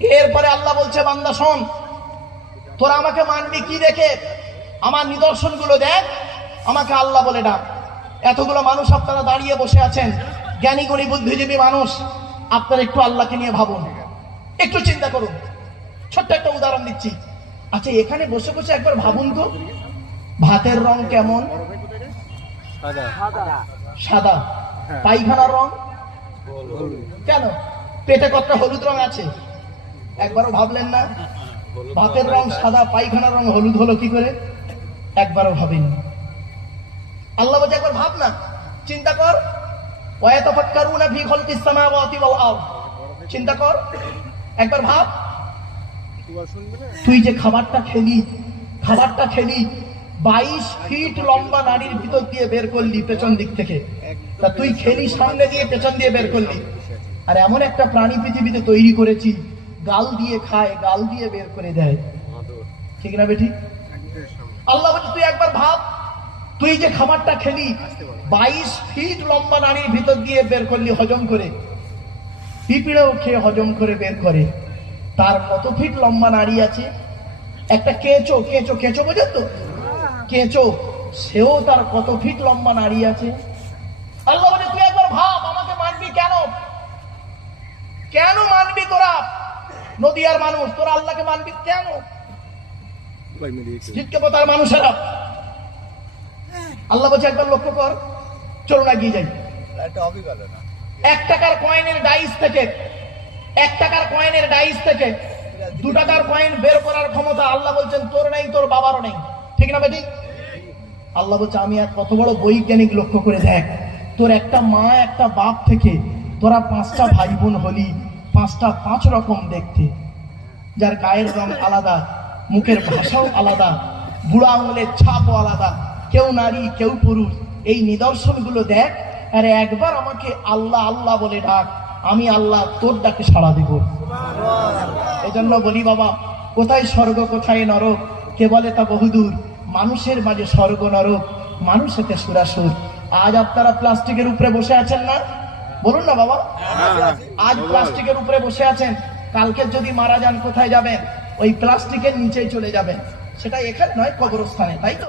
এরপরে আল্লাহ বলছে বান্দা শোন তোরা আমাকে মানবি কি দেখে আমার নিদর্শনগুলো দেখ আমাকে আল্লাহ বলে ডাক। এতগুলো মানুষ আপনারা দাঁড়িয়ে বসে আছেন জ্ঞানী গুণী বুদ্ধিজীবী মানুষ আপনারা একটু আল্লাহকে নিয়ে ভাবুন। একটু চিন্তা করুন। ছোট্ট একটা উদাহরণ দিচ্ছি। আচ্ছা এখানে বসে বসে একবার ভাবুন তো ভাতের রং কেমন? সাদা। পায়খানার রং? কেন? পেটে কতটা হলুদ রং আছে? একবারও ভাবলেন না? ভাতের রং সাদা পায়খানার রং হলুদ হলো কি করে? একবারও ভাবেনি আল্লাহ বলছে একবার ভাব না। চিন্তা কর। চিন্তা কর। একবার ভাব। তুই যে খাবারটা খেলি খাবারটা খেলি বাইশ ফিট লম্বা নারীর ভিতর দিয়ে বের করলি পেছন দিক থেকে। তা তুই খেলি সামনে দিয়ে পেছন দিয়ে বের করলি। আর এমন একটা প্রাণী পৃথিবীতে তৈরি করেছি গাল দিয়ে খায় গাল দিয়ে বের করে দেয়। ঠিক না বেটি? আল্লাহ বলছে তুই একবার ভাব তুই যে খাবারটা খেলি বাইশ ফিট লম্বা নারীর ভিতর দিয়ে বের করলি হজম করে। পিঁপড়েও খেয়ে হজম করে বের করে। তার কত ফিট লম্বা নাড়ি আছে। একটা কেঁচো কেঁচো কেঁচো বোঝেন তো? কেঁচো সেও তার কত ফিট লম্বা নাড়ি আছে আল্লাহ বলে তুই একবার ভাব আমাকে মানবি কেন কেন মানবি তোরা নদিয়ার মানুষ তোরা আল্লাহকে মানবি কেন? জিজ্ঞে তার মানুষেরা। আল্লাহ বলছে একবার লক্ষ্য কর চলো না গিয়ে যাই। এক টাকার কয়েনের ডাইস থেকে এক টাকার কয়েনের ডাইস থেকে দু টাকার কয়েন বের করার ক্ষমতা আল্লাহ বলছেন তোর নেই তোর বাবারও নেই। ঠিক না বেটি? আল্লাহ বলছে আমি আর কত বড় বৈজ্ঞানিক লক্ষ্য করে দেখ। তোর একটা মা একটা বাপ থেকে তোরা পাঁচটা ভাই বোন হলি পাঁচটা পাঁচ রকম দেখতে। যার গায়ের রং আলাদা, মুখের ভাষাও আলাদা, বুড়া আঙুলের ছাপও আলাদা। কেউ নারী, কেউ পুরুষ, এই নিদর্শনগুলো দেখ, আরে একবার আমাকে আল্লাহ আল্লাহ বলে ডাক, আমি আল্লাহ তোর ডাকে সাড়া দেব। এজন্য বলি, বাবা, কোথায় স্বর্গ, কোথায় নরক? কে বলে তা বহুদূর? মানুষের মাঝে স্বর্গ, নরক। মানুষেতে সুরাসুর। আজ আপনারা প্লাস্টিকের উপরে বসে আছেন না? বলুন না বাবা। আজ প্লাস্টিকের উপরে বসে আছেন কালকে যদি মারা যান কোথায় যাবেন? ওই প্লাস্টিকের নিচেই চলে যাবেন। সেটা এখানে নয় কবরস্থানে তাই তো?